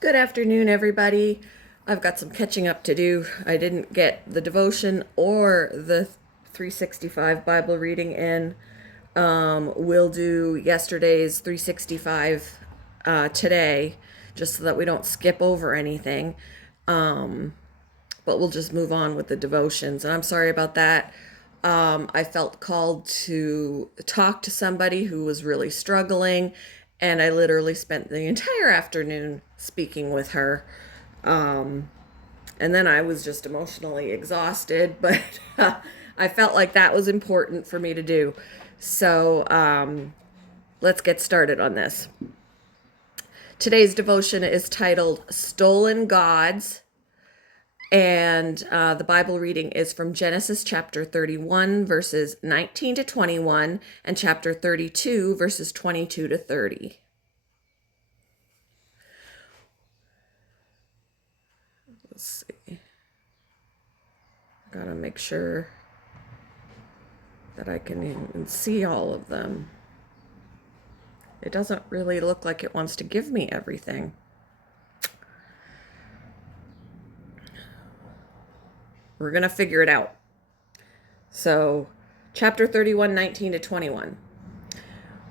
Good afternoon, everybody. I've got some catching up to do. I didn't get the devotion or the 365 Bible reading in. We'll do yesterday's 365 today, just so that we don't skip over anything. But we'll just move on with the devotions. And I'm sorry about that. I felt called to talk to somebody who was really struggling, and I literally spent the entire afternoon speaking with her. And then I was just emotionally exhausted, but I felt like that was important for me to do. So let's get started on this. Today's devotion is titled Stolen Gods. And the Bible reading is from Genesis chapter 31, verses 19 to 21, and chapter 32, verses 22 to 30. Let's see. Gotta make sure that I can even see all of them. It doesn't really look like it wants to give me everything. We're going to figure it out. So, chapter 31, 19 to 21.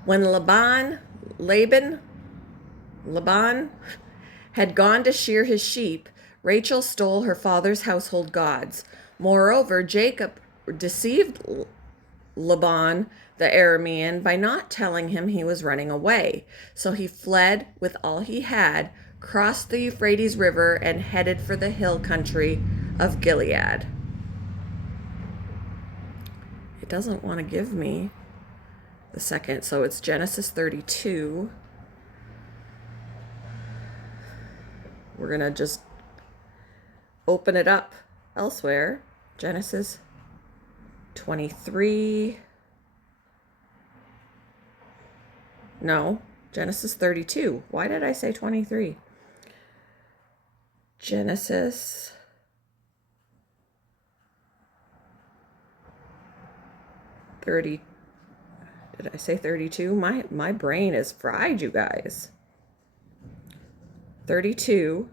When Laban had gone to shear his sheep, Rachel stole her father's household gods. Moreover, Jacob deceived Laban the Aramean by not telling him he was running away. So he fled with all he had, crossed the Euphrates River, and headed for the hill country of Gilead. It doesn't want to give me the second, so it's Genesis 32. We're going to just open it up elsewhere. Genesis 23. No, Genesis 32. Why did I say 23? Genesis 30. Did I say 32? My brain is fried, you guys. 32.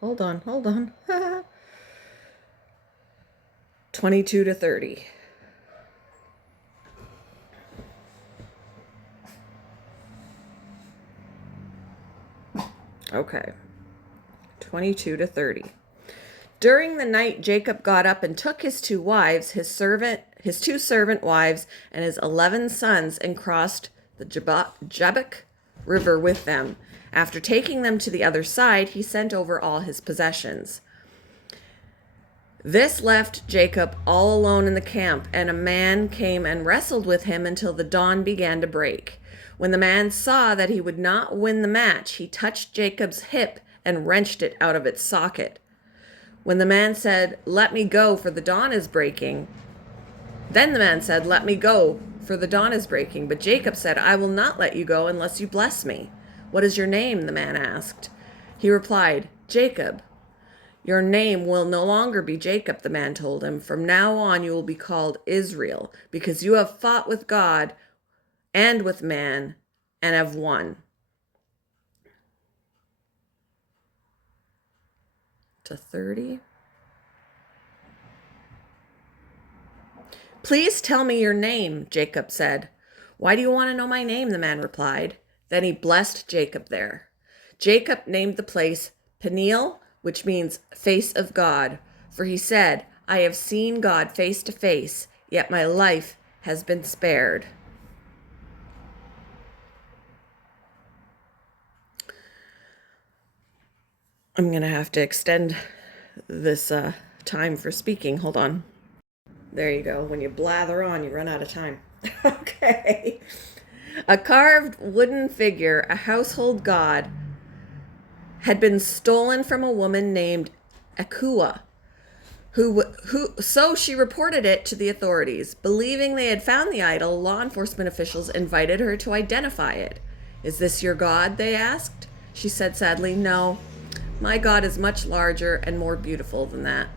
Hold on. 22 to 30. Okay. 22 to 30. During the night, Jacob got up and took his two wives, his two servant wives, and his 11 sons, and crossed the Jabbok River with them. After taking them to the other side, he sent over all his possessions. This left Jacob all alone in the camp, and a man came and wrestled with him until the dawn began to break. When the man saw that he would not win the match, he touched Jacob's hip and wrenched it out of its socket. When the man said, "Let me go, for the dawn is breaking," then the man said, "Let me go, for the dawn is breaking." But Jacob said, "I will not let you go unless you bless me." "What is your name?" the man asked. He replied, "Jacob." "Your name will no longer be Jacob," the man told him. "From now on you will be called Israel, because you have fought with God and with man and have won." To 30. "Please tell me your name," Jacob said. "Why do you want to know my name?" the man replied. Then he blessed Jacob there. Jacob named the place Peniel, which means face of God, for he said, "I have seen God face to face, yet my life has been spared." I'm going to have to extend this time for speaking. Hold on. There you go. When you blather on, you run out of time. Okay. A carved wooden figure, a household god, had been stolen from a woman named Akua, so she reported it to the authorities. Believing they had found the idol, law enforcement officials invited her to identify it. "Is this your god?" they asked. She said sadly, "No, my God is much larger and more beautiful than that."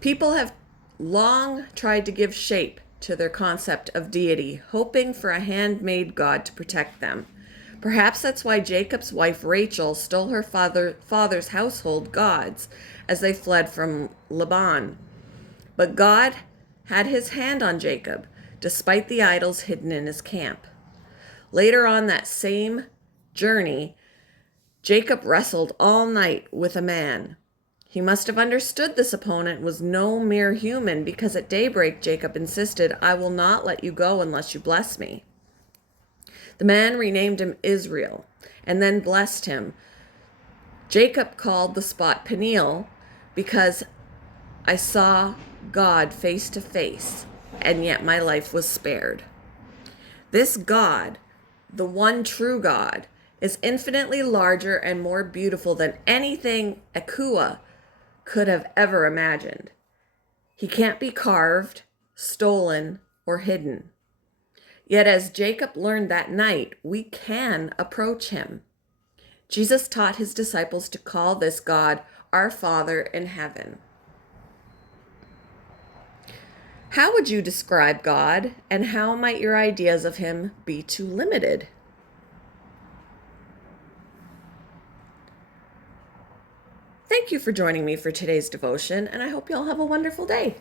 People have long tried to give shape to their concept of deity, hoping for a handmade God to protect them. Perhaps that's why Jacob's wife Rachel stole her father's household gods as they fled from Laban. But God had his hand on Jacob, despite the idols hidden in his camp. Later on that same journey, Jacob wrestled all night with a man. He must have understood this opponent was no mere human, because at daybreak Jacob insisted, "I will not let you go unless you bless me." The man renamed him Israel and then blessed him. Jacob called the spot Peniel because I saw God face to face, and yet my life was spared. This God, the one true God, is infinitely larger and more beautiful than anything Akua could have ever imagined. He can't be carved, stolen, or hidden. Yet as Jacob learned that night, we can approach him. Jesus taught his disciples to call this God our Father in heaven. How would you describe God, and how might your ideas of him be too limited? Thank you for joining me for today's devotion, and I hope you all have a wonderful day.